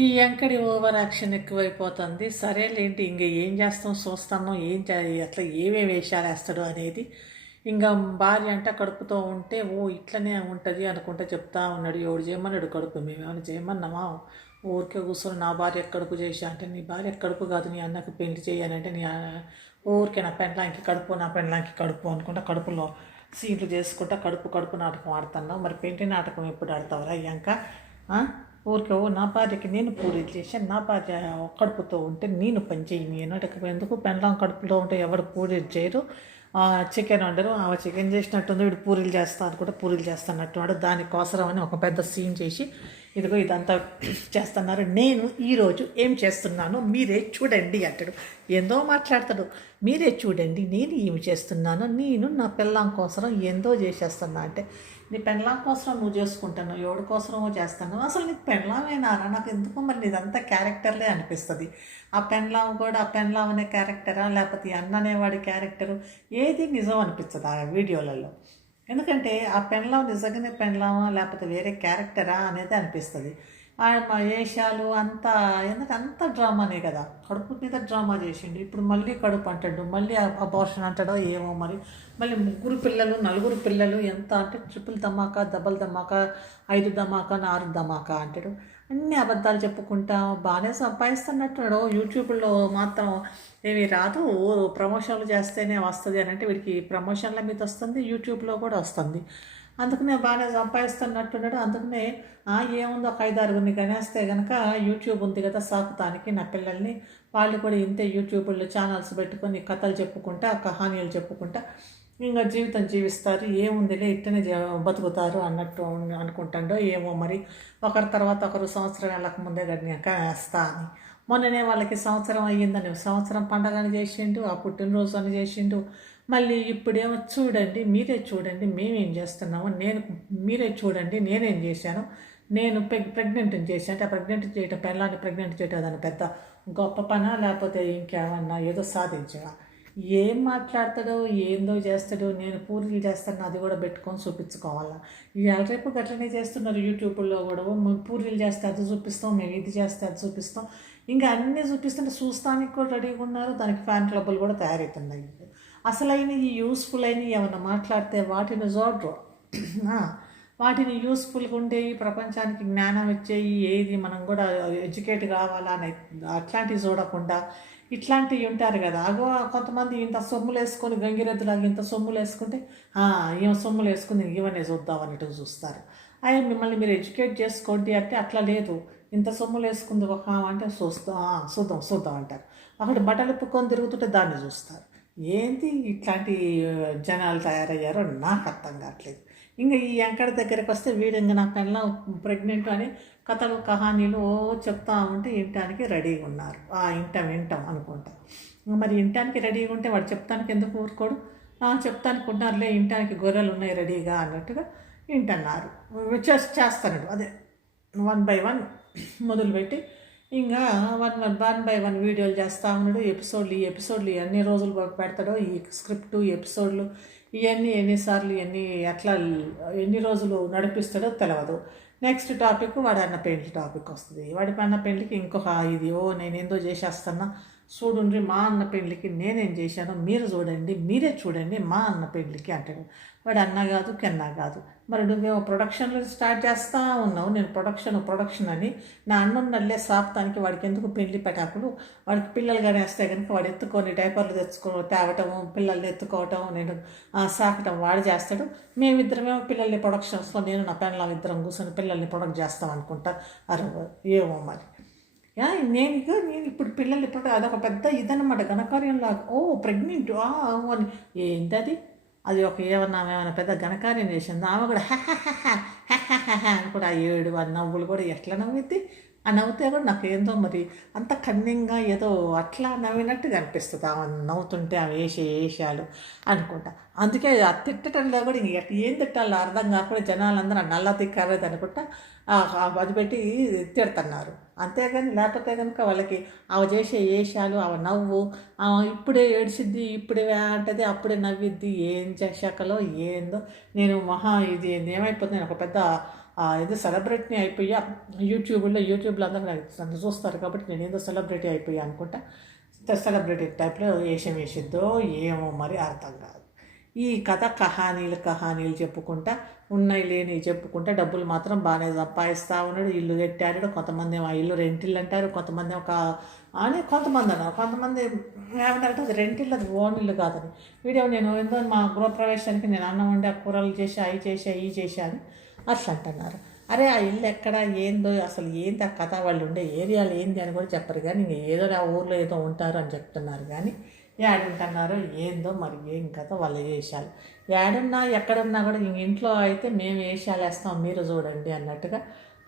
ఈ యాంకడి over action ఎక్కువైపోతుంది. సరేలేంటి, ఇంక ఏం చేస్తాం, చూస్తాను అట్లా ఏమేమి వేషాలు వేస్తాడు అనేది. ఇంకా భార్య అంటే కడుపుతో ఉంటే ఇట్లనే ఉంటుంది అనుకుంటే చెప్తా ఉన్నాడు. ఎవడు చేయమన్నాడు కడుపు? మేమేమైనా చేయమన్నామా? ఊరికే కూర్చొని నా భార్య కడుపు చేసా అంటే, నీ భార్య కడుపు కాదు, నీ అన్నకు పెళ్లి చేయాలంటే ఊరికే నా పెండ్లాంకి కడుపు, నా పెండ్లాంకి కడుపు అనుకుంటా కడుపులో సీన్లు చేసుకుంటా కడుపు కడుపు నాటకం ఆడుతున్నావు. మరి పెంటి నాటకం ఎప్పుడు ఆడతావురా అయ్యాక? ఊరికే నా భార్యకి నేను పూరీలు చేశాను, నా భార్య కడుపుతో ఉంటే నేను పని చేయను ఎందుకు? పెండ్లాం కడుపులో ఉంటే ఎవరు పూరీలు చేయరు, చికెన్ వండరు. ఆమె చికెన్ చేసినట్టుంది, వీడు పూరీలు చేస్తా అనుకుంటే పూరీలు చేస్తున్నట్టు వాడు. దానికోసం అని ఒక పెద్ద సీన్ చేసి ఇదిగో ఇదంతా చేస్తున్నారు. నేను ఈరోజు ఏం చేస్తున్నానో మీరే చూడండి అంటాడు. ఏందో మాట్లాడతాడు. మీరే చూడండి నేను ఏమి చేస్తున్నానో. నేను నా పెళ్ళాం కోసం ఏందో చేసేస్తున్నా అంటే, నీ పెళ్ళాం కోసం నువ్వు చేసుకుంటాను, ఎవడి కోసమో చేస్తాను. అసలు నీకు పెళ్ళామేనారా? నాకు ఎందుకు మరి నీదంతా క్యారెక్టర్లే అనిపిస్తుంది. ఆ పెళ్ళాం కూడా ఆ పెళ్ళాం అనే క్యారెక్టరా, లేకపోతే అన్న అనేవాడి క్యారెక్టరు, ఏది నిజం అనిపిస్తుంది ఆ వీడియోలలో. ఎందుకంటే ఆ పెళ్ళాం నిజంగానే పెళ్ళామా లేకపోతే వేరే క్యారెక్టరా అనేది అనిపిస్తుంది. మా వేషాలు అంతా ఎందుకంటే అంత డ్రామానే కదా, కడుపు మీద డ్రామా చేసిండు. ఇప్పుడు మళ్ళీ కడుపు అంటాడు, మళ్ళీ అబార్షన్ అంటాడో ఏమో మరి. మళ్ళీ 3 పిల్లలు 4 పిల్లలు ఎంత అంటే ట్రిపుల్ ధమాకా, డబల్ ధమాకా, 5 ధమాకా, 4 ధమాకా అంటాడు. అన్ని అబద్ధాలు చెప్పుకుంటా బాగానే సంపాదిస్తున్నట్టున్నాడు. యూట్యూబ్లో మాత్రం ఏమి రాదు, ప్రమోషన్లు చేస్తేనే వస్తుంది అని అంటే, వీడికి ప్రమోషన్ల మీద వస్తుంది, యూట్యూబ్లో కూడా వస్తుంది. అందుకనే బాగానే సంపాదిస్తున్నట్టున్నాడు. అందుకనే ఏముందో ఒక 5-6 కనేస్తే కనుక యూట్యూబ్ ఉంది కదా సాకుతానికి నా పిల్లల్ని, వాళ్ళు కూడా ఇంతే యూట్యూబ్లో ఛానల్స్ పెట్టుకొని కథలు చెప్పుకుంటా, కహానీలు చెప్పుకుంటా ఇంకా జీవితం జీవిస్తారు. ఏముందిలే ఇట్టనే బతుకుతారు అన్నట్టు అనుకుంటాడో ఏమో మరి. ఒకరి తర్వాత ఒకరు సంవత్సరం వెళ్ళకముందే గడినాక వేస్తా అని. మొన్ననే వాళ్ళకి సంవత్సరం అయ్యిందని సంవత్సరం పండగని చేసిండు, ఆ పుట్టినరోజు అని చేసిండు. మళ్ళీ ఇప్పుడేమో చూడండి, మీరే చూడండి మేమేం చేస్తున్నాము, మీరే చూడండి నేనేం చేశాను, నేను ప్రెగ్నెంట్ చేశాను అంటే, ఆ ప్రెగ్నెంట్ చేయటం, పిల్లాన్ని ప్రెగ్నెంట్ చేయటం దాని పెద్ద గొప్ప పనా లేకపోతే ఇంకేమన్నా ఏదో సాధించా? ఏం మాట్లాడతాడో ఏందో చేస్తాడో. నేను పూరీలు చేస్తాను, అది కూడా పెట్టుకొని చూపించుకోవాలా? ఇవాళ రేపు గట్లనే చేస్తున్నారు యూట్యూబ్లో కూడా. పూరీలు చేస్తే అది చూపిస్తాం, మేము ఇది చేస్తే అది చూపిస్తాం, ఇంకా అన్నీ చూపిస్తుంటే చూస్తానికి కూడా రెడీగా ఉన్నారు. దానికి ఫ్యాన్ క్లబ్లు కూడా తయారవుతున్నాయి. అసలైన ఈ యూస్ఫుల్ అయినవి ఏమన్నా మాట్లాడితే వాటిని చూడరు. వాటిని యూస్ఫుల్గా ఉండేవి, ప్రపంచానికి జ్ఞానం ఇచ్చేవి, ఏది మనం కూడా ఎడ్యుకేట్ కావాలా అని అట్లాంటివి చూడకుండా ఇట్లాంటివి ఉంటారు కదా. అగో కొంతమంది ఇంత సొమ్ములు వేసుకొని గంగిరెద్దులాగా ఇంత సొమ్ములు వేసుకుంటే ఏం సొమ్ములు వేసుకుని ఇవన్నీ చూద్దాం అన్నట్టు చూస్తారు. అయ్యా మిమ్మల్ని మీరు ఎడ్యుకేట్ చేసుకోండి అంటే అట్లా లేదు. ఇంత సొమ్ములు వేసుకుంది ఒక అంటే చూద్దాం అంటారు. అక్కడ బట్టలు ఇప్పుకొని తిరుగుతుంటే దాన్ని చూస్తారు. ఏంటి ఇట్లాంటి జనాలు తయారయ్యారో నాకు అర్థం కావట్లేదు. ఇంకా ఈ యాంకర్ దగ్గరికి వస్తే వీడు ఇంకా నా పెళ్ళం ప్రెగ్నెంట్ అని కథలు కహానీలు చెప్తా ఉంటే వినటానికి రెడీగా ఉన్నారు. వింటాం అనుకుంటా. మరి వినటానికి రెడీగా ఉంటే వాడు చెప్తానికి ఎందుకు ఊరుకోడు? చెప్తానికి ఉన్నారులే, వినటానికి గొర్రెలు ఉన్నాయి రెడీగా అన్నట్టుగా వింటున్నారు. చేస్తాడు అదే 1 by 1 మొదలుపెట్టి ఇంకా 1 by 1 వీడియోలు చేస్తూ ఉన్నాడు. ఈ ఎపిసోడ్లు ఎన్ని రోజులు పెడతాడో, ఈ స్క్రిప్టు ఎపిసోడ్లు ఇవన్నీ ఎన్నిసార్లు ఎన్ని రోజులు నడిపిస్తాడో తెలియదు. నెక్స్ట్ టాపిక్ వాడి అన్న పెళ్లి టాపిక్ వస్తుంది. వాడి అన్న పెళ్లికి ఇంకొక ఇది నేనేందో చేసేస్తున్నా చూడండి, మా అన్న పెళ్లికి నేనేం చేశానో మీరు చూడండి, మీరే చూడండి మా అన్న పెళ్లికి అంటాడు. వాడు అన్న కాదు కెన్నా కాదు. మరి నువ్వేమో ప్రొడక్షన్లు స్టార్ట్ చేస్తూ ఉన్నావు. నేను ప్రొడక్షన్ అని నా అన్నం నల్లే సాపుతానికి వాడికి ఎందుకు పెళ్లి పెటాకులు? వాడికి పిల్లలు కానీ వస్తే కనుక వాడు ఎత్తుకొని డైపర్లు తేవటము, పిల్లల్ని ఎత్తుకోవటం, నేను సాకటం వాడు చేస్తాడు. మేమిద్దరమేమో పిల్లల్ని ప్రొడక్షన్స్లో నేను నా పెళ్ళం ఇద్దరం కూర్చొని పిల్లల్ని ప్రొడక్ట్ చేస్తాం అనుకుంటా. ఏమో మరి. నేను ఇప్పుడు పిల్లలు ఇప్పుడు అదొక పెద్ద ఇదన్నమాట, ఘనకార్యంలాగా. ప్రెగ్నెంట్ అని ఏంటది? అది ఒక ఏమన్నా పెద్ద ఘనకార్యం చేసింది. ఆమె కూడా అని కూడా 7 నవ్వులు కూడా ఎట్లా నవ్వుద్ది? ఆ నవ్వుతే కూడా నాకు ఏందో మరి అంత కన్నింగా ఏదో అట్లా నవ్వినట్టుగా అనిపిస్తుంది ఆమె నవ్వుతుంటే, ఆమె వేషాలు అనుకుంటా. అందుకే ఆ తిట్టడంలో కూడా ఏం తిట్టాలో అర్థం కాకుండా జనాలందరూ నల్ల తిక్కారేది అనుకుంటా అది పెట్టి తిడుతున్నారు. అంతేగాని లేకపోతే కనుక వాళ్ళకి ఆమె చేసే వేషాలు, ఆమె నవ్వు, ఇప్పుడే ఏడ్చిద్ది, ఇప్పుడే అంటది, అప్పుడే నవ్విద్ది, ఏం చేశాకలో ఏందో. నేను ఇది ఏమైపోతుంది, ఒక పెద్ద ఏదో సెలబ్రిటీని అయిపోయా. యూట్యూబ్లో అందరూ నన్ను చూస్తారు కాబట్టి నేను ఏదో సెలబ్రిటీ అయిపోయా అనుకుంటా. సెలబ్రిటీ టైప్లో వేషం వేసిద్దో ఏమో మరి అర్థం కాదు. ఈ కథ కహానీలు చెప్పుకుంటా, ఉన్నాయి లేని చెప్పుకుంటా డబ్బులు మాత్రం బాగానే సంపాదిస్తూ ఉన్నాడు. ఇల్లు కట్టాడు. కొంతమంది ఆ ఇల్లు రెంటిల్లు అంటారు, కొంతమంది కొంతమంది అన్నారు, కొంతమంది ఏమంటారంటే అది రెంటిల్లు, అది ఓన్ ఇల్లు కాదని. వీడియో నేను ఏందో మా గృహప్రవేశానికి నేను అన్నం వండి ఆ కూరలు చేసి అవి చేసా అని అట్లా అంటున్నారు. అరే ఆ ఇల్లు ఎక్కడ ఏందో అసలు ఏంటి ఆ కథ, వాళ్ళు ఉండే ఏరియాలో ఏంది అని కూడా చెప్పరు. కానీ ఇంక ఏదో ఆ ఊర్లో ఏదో ఉంటారు అని చెప్తున్నారు. కానీ ఏడుంటున్నారు ఏందో మరి ఏం కథ వాళ్ళ వేషాలు. ఏడున్నా ఎక్కడున్నా కూడా ఇంక ఇంట్లో అయితే మేము వేషాలు వేస్తాం మీరు చూడండి అన్నట్టుగా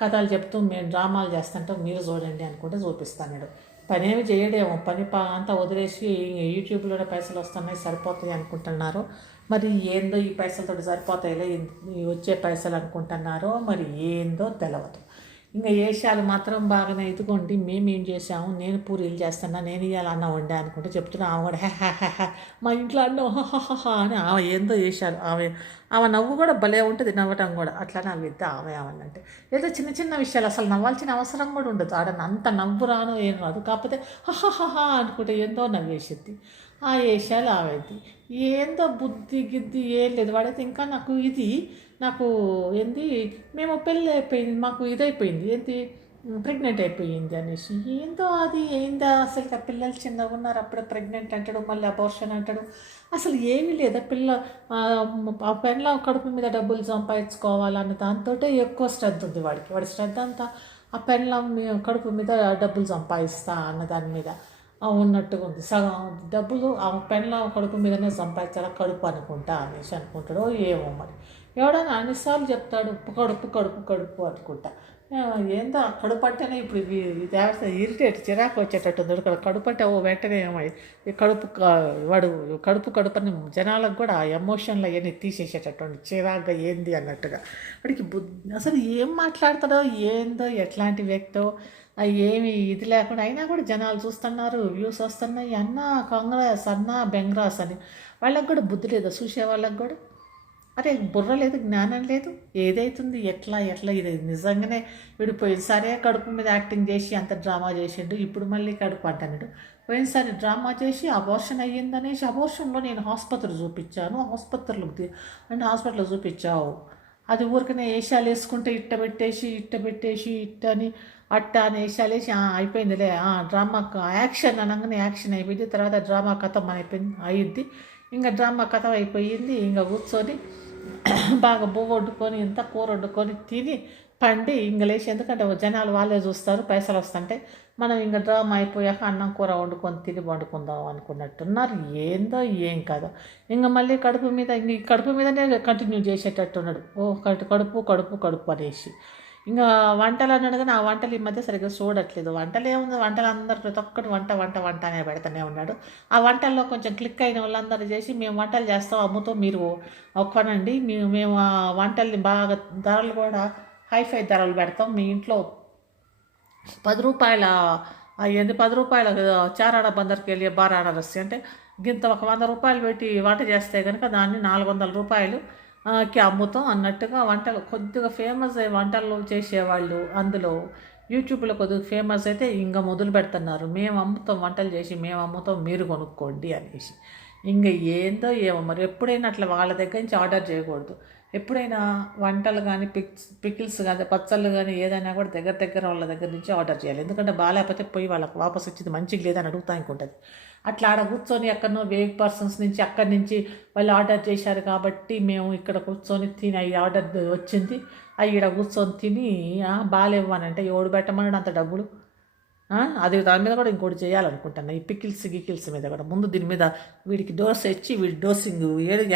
కథలు చెప్తూ మేము డ్రామాలు చేస్తుంటాం మీరు చూడండి అనుకుంటే చూపిస్తాడు. పని ఏమి చేయడేమో, అంతా వదిలేసి యూట్యూబ్లోనే పైసలు వస్తున్నాయి సరిపోతాయి అనుకుంటున్నారు. మరి ఏందో ఈ పైసలతో సరిపోతాయిలే వచ్చే పైసలు అనుకుంటున్నారో మరి ఏందో తెలియదు. ఇంకా వేషాలు మాత్రం బాగానే ఇదిగోండి మేమేం చేసాము, నేను పూరీలు చేస్తున్నా, నేను ఇవాళ అన్నం వండా అనుకుంటే చెప్తున్నా. ఆమె కూడా మా ఇంట్లో అన్నం అని ఆమె ఏందో వేషాలు. ఆమె నవ్వు కూడా భలే ఉంటుంది, నవ్వటం కూడా అట్లా నవ్విద్దా ఆమె అంటే ఏదో చిన్న చిన్న విషయాలు అసలు నవ్వాల్సిన అవసరం కూడా ఉండదు. ఆడ అంత నవ్వు రాను ఏం రాదు, కాకపోతే అనుకుంటే ఏందో నవ్వేసిద్ది. ఆ వేషాలు ఆమెది ఏందో బుద్ధి గిద్ది ఏం లేదు. వాడైతే ఇంకా నాకు ఏంది మేము పెళ్ళి అయిపోయింది, మాకు ఇదైపోయింది ఏంటి ప్రెగ్నెంట్ అయిపోయింది అనేసి ఏందో అది ఏందో అసలు పిల్లలు చిన్నగా ఉన్నారు అప్పుడే ప్రెగ్నెంట్ అంటాడు, మళ్ళీ అబార్షన్ అంటాడు. అసలు ఏమీ లేదా ఆ పెళ్ళ కడుపు మీద డబ్బులు సంపాదించుకోవాలన్న దాంతో ఎక్కువ శ్రద్ధ ఉంది వాడికి. వాడి శ్రద్ధ అంతా ఆ పెళ్ళ కడుపు మీద డబ్బులు సంపాదిస్తా అన్న దాని మీద ఉన్నట్టుగా ఉంది. సగం డబ్బులు ఆ పెళ్ళ కడుపు మీదనే సంపాదించాలా కడుపు అనుకుంటా అనేసి అనుకుంటాడో ఏమో మరి. ఎవడైనా అన్నిసార్లు చెప్తాడు కడుపు అనుకుంటా. ఏందో కడుపు అంటేనే ఇప్పుడు ఇది ఇరిటేట్ చిరాకు వచ్చేటట్టుంది. కడుపు అంటే వెంటనే ఈ వాడు కడుపు అని జనాలకు కూడా ఆ ఎమోషన్లు అవన్నీ తీసేసేటటువంటి చిరాగ్గా ఏంది అన్నట్టుగా. వాడికి అసలు ఏం మాట్లాడతాడో ఏందో ఎట్లాంటి వ్యక్తో ఏమి ఇది లేకుండా అయినా కూడా జనాలు చూస్తున్నారు, వ్యూస్ వస్తున్నాయి కాంగ్రెస్ బెంగ్రాస్ అని. వాళ్ళకి కూడా బుద్ధి లేదు, చూసే వాళ్ళకి కూడా అరే బుర్ర లేదు, జ్ఞానం లేదు. ఏదైతుంది ఎట్లా ఇది నిజంగానే విడిపోయింది. సరే కడుపు మీద యాక్టింగ్ చేసి అంత డ్రామా చేసిండు, ఇప్పుడు మళ్ళీ కడుపు అంటాడు. పోయినసారి డ్రామా చేసి అబార్షన్ అయ్యిందనేసి అబార్షన్లో నేను హాస్పిటల్ చూపించాను, హాస్పిటల్లో చూపించావు. అది ఊరికనే వేషాలు వేసుకుంటే ఇట్ట పెట్టేసి అని వేషాలు వేసి అయిపోయిందిలే డ్రామా యాక్షన్ అనగానే యాక్షన్ అయిపోయింది. తర్వాత డ్రామా కథ అయ్యిద్ది. ఇంకా డ్రామా కథ అయిపోయింది. ఇంకా కూర్చొని బాగా బువ్వ వండుకొని ఇంత కూర వండుకొని తిని పండి ఇంక లేచి, ఎందుకంటే జనాలు వాళ్ళే చూస్తారు పైసలు వస్తుంటే మనం ఇంకా డ్రామా అయిపోయాక అన్నం కూర వండుకొని తిని వండుకుందాం అనుకున్నట్టున్నారు. ఏందో ఏం కాదో ఇంకా మళ్ళీ కడుపు మీదనే కంటిన్యూ చేసేటట్టున్నాడు. కడుపు అనేసి ఇంకా వంటలు అన్నాడు. కానీ ఆ వంటలు ఈ మధ్య సరిగ్గా చూడట్లేదు. వంటలు ఏముంది, వంటలు అందరు ప్రతి ఒక్కటి వంట అనే పెడుతూనే ఉన్నాడు. ఆ వంటల్లో కొంచెం క్లిక్ అయిన వాళ్ళందరూ చేసి మేము వంటలు చేస్తాం అమ్ముతాం మీరు కొనండి, మేము ఆ వంటల్ని బాగా ధరలు కూడా హైఫై ధరలు పెడతాం, మీ ఇంట్లో 10 రూపాయల 10 రూపాయల చారాడ బందర్కి వెళ్ళి బారాడ రస్సి అంటే గింత ఒక 100 రూపాయలు పెట్టి వంట చేస్తే కనుక దాన్ని 400 రూపాయలు కి అమ్ముతాం అన్నట్టుగా వంటలు కొద్దిగా ఫేమస్ అయ్యే వంటలు చేసేవాళ్ళు అందులో యూట్యూబ్లో కొద్దిగా ఫేమస్ అయితే ఇంకా మొదలు పెడుతున్నారు. మేము అమ్ముతాం, వంటలు చేసి మేము అమ్ముతాం, మీరు కొనుక్కోండి అనేసి. ఇంకా ఏందో ఏమో మరి. ఎప్పుడైనా అట్లా వాళ్ళ దగ్గర నుంచి ఆర్డర్ చేయకూడదు. ఎప్పుడైనా వంటలు కానీ పికిల్స్ కానీ పచ్చళ్ళు కానీ ఏదైనా కూడా దగ్గర వాళ్ళ దగ్గర నుంచి ఆర్డర్ చేయాలి. ఎందుకంటే బాగాలేకపోతే పోయి వాళ్ళకి వాపస్ వచ్చింది మంచిగా లేదని అడుగుతా ఇంకుంటుంది. అట్లా ఆడ కూర్చొని ఎక్కడనో వేగ్ పర్సన్స్ నుంచి అక్కడి నుంచి వాళ్ళు ఆర్డర్ చేశారు కాబట్టి మేము ఇక్కడ కూర్చొని తిని అవి ఆర్డర్ వచ్చింది అవి ఇక్కడ కూర్చొని తిని బాగాలేవ్వనంటే ఎవడు పెట్టమన్నాడు అంత డబ్బులు. అది దాని మీద కూడా ఇంకోటి చేయాలనుకుంటున్నా, ఈ గికిల్స్ మీద కూడా. ముందు దీని మీద వీడికి డోస్ ఇచ్చి వీడి డోసింగ్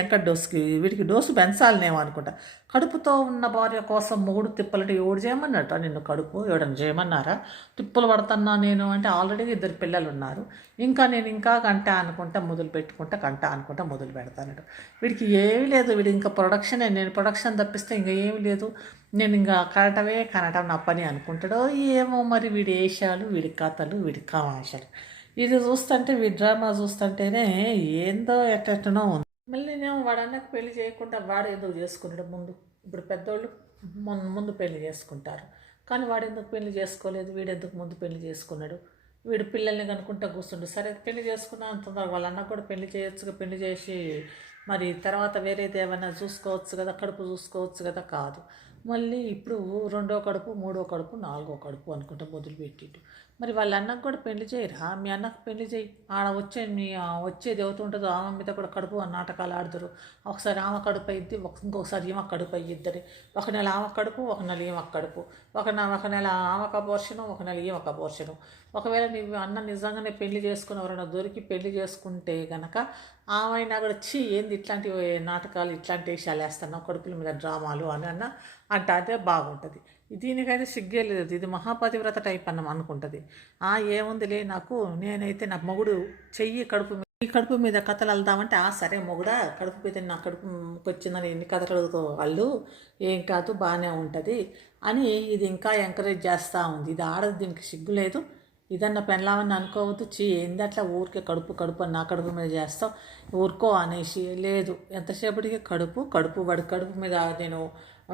ఎక్కడ డోస్కి వీడికి డోసు పెంచాలనేమో అనుకుంటా. కడుపుతో ఉన్న భార్య కోసం మొగుడు తిప్పలంటే ఎవడు చేయమన్నట్ట నిన్ను కడుపు ఎవడన్నా చేయమన్నారా? తిప్పులు పడుతున్నా నేను అంటే ఆల్రెడీ 2 పిల్లలు ఉన్నారు, ఇంకా నేను గంట అనుకుంటా మొదలు పెడతానట. వీడికి ఏమీ లేదు, వీడు ఇంకా నేను ప్రొడక్షన్ తప్పిస్తే ఇంకా ఏమీ లేదు, నేను ఇంకా కనటం నా పని అనుకుంటాడో ఏమో మరి. వీడి వేషాలు, వీడి కథలు, వీడి కామాషాలు ఇది చూస్తుంటే, వీడి డ్రామా చూస్తుంటేనే ఏందో ఎట్టనో ఉంది. మళ్ళీ నేను వాడన్నకు పెళ్లి చేయకుండా వాడు ఏదో చేసుకున్నాడు ముందు. ఇప్పుడు పెద్దోళ్ళు ముందు పెళ్లి చేసుకుంటారు. కానీ వాడు ఎందుకు పెళ్లి చేసుకోలేదు, వీడెందుకు ముందు పెళ్లి చేసుకున్నాడు, వీడు పిల్లల్ని కనుక్కుంటా కూర్చుండు. సరే పెళ్లి చేసుకున్నా అంటున్నారు, వాళ్ళ అన్న కూడా పెళ్లి చేయొచ్చుగా, పెళ్లి చేసి మరి తర్వాత వేరేది ఏమైనా చూసుకోవచ్చు కదా, కడుపు చూసుకోవచ్చు కదా. కాదు, మళ్ళీ ఇప్పుడు రెండో కడుపు, మూడో కడుపు, నాలుగో కడుపు అనుకుంటా మొదలుపెట్టిండు. మరి వాళ్ళ అన్నకు కూడా పెళ్లి చేయరా? మీ అన్నకు పెళ్లి చేయి, ఆడ వచ్చేది అవుతుంటుందో ఆమె మీద కూడా కడుపు నాటకాలు ఆడుదురు. ఒకసారి ఆమె కడుపు అయ్యిద్ది, ఇంకొకసారి ఈమె కడుపు అయ్యిద్దని. ఒక నెల ఆమె కడుపు, ఒక నెల ఈమె కడుపు, ఒక నెల ఆమెకు అబోర్షను, ఒక నెల ఈమెకు అబోర్షను. ఒకవేళ నీ అన్న నిజంగానే పెళ్లి చేసుకుని ఎవరైనా దొరికి పెళ్లి చేసుకుంటే గనక ఆమె కూడా వచ్చి ఏంది ఇట్లాంటి నాటకాలు, ఇట్లాంటి వేషాలు వేస్తున్నావు, కడుపుల మీద డ్రామాలు అని అంటే అదే బాగుంటుంది. దీనికైతే సిగ్గే లేదు, ఇది మహాపతివ్రత టైప్ అనుకుంటుంది. ఏముందిలే నాకు, నేనైతే నా మొగుడు చెయ్యి కడుపు మీద కథలు వెళ్దామంటే సరే మొగుడా, కడుపు మీద నా కడుపుకి వచ్చిందని ఎన్ని కథలు అడుగుతావు వాళ్ళు, ఏం కాదు బాగానే ఉంటుంది అని ఇది ఇంకా ఎంకరేజ్ చేస్తూ ఉంది. ఇది ఆడదు, దీనికి సిగ్గు లేదు. ఇదన్నా పెళ్ళామని అనుకోవద్దు. ఏంది అట్లా ఊరికే కడుపు అని నా కడుపు మీద చేస్తావు, ఊరుకో అనేసి. లేదు, ఎంతసేపటికి వాడి కడుపు మీద నేను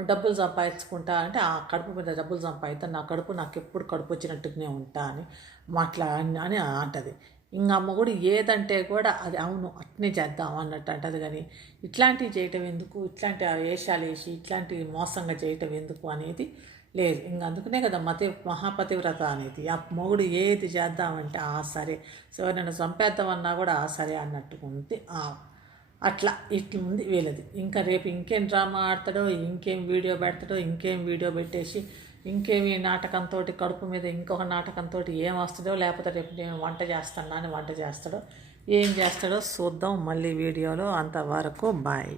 డబ్బులు సంపాదించుకుంటా అంటే ఆ కడుపు మీద డబ్బులు సంపాదిస్తా, నా కడుపు నాకు ఎప్పుడు కడుపు వచ్చినట్టుగానే ఉంటా అని అని అంటది. ఇంకా అమ్మ కూడా ఏదంటే కూడా అది అవును అట్నే చేద్దాం అన్నట్టు అంటది. కానీ ఇట్లాంటివి చేయటం ఎందుకు, ఇట్లాంటి వేషాలు వేసి ఇట్లాంటి మోసంగా చేయటం ఎందుకు అనేది లేదు. ఇంక అందుకనే కదా మహాపతివ్రత అనేది. ఆ మొగుడు ఏది చేద్దామంటే సరే, ఎవరైనా చంపేద్దామన్నా కూడా సరే అన్నట్టుగా ఉంది. అట్లా ఇట్లా ఉంది వీళ్ళది. ఇంకా రేపు ఇంకేం డ్రామా ఆడతాడో, ఇంకేం వీడియో పెడతాడో, ఇంకేం వీడియో పెట్టేసి ఇంకేమి నాటకంతో కడుపు మీద ఇంకొక నాటకంతో ఏం వస్తుందో, లేకపోతే రేపు నేను వంట చేస్తాను అని వంట చేస్తాడో, ఏం చేస్తాడో చూద్దాం మళ్ళీ వీడియోలో. అంతవరకు బాయ్.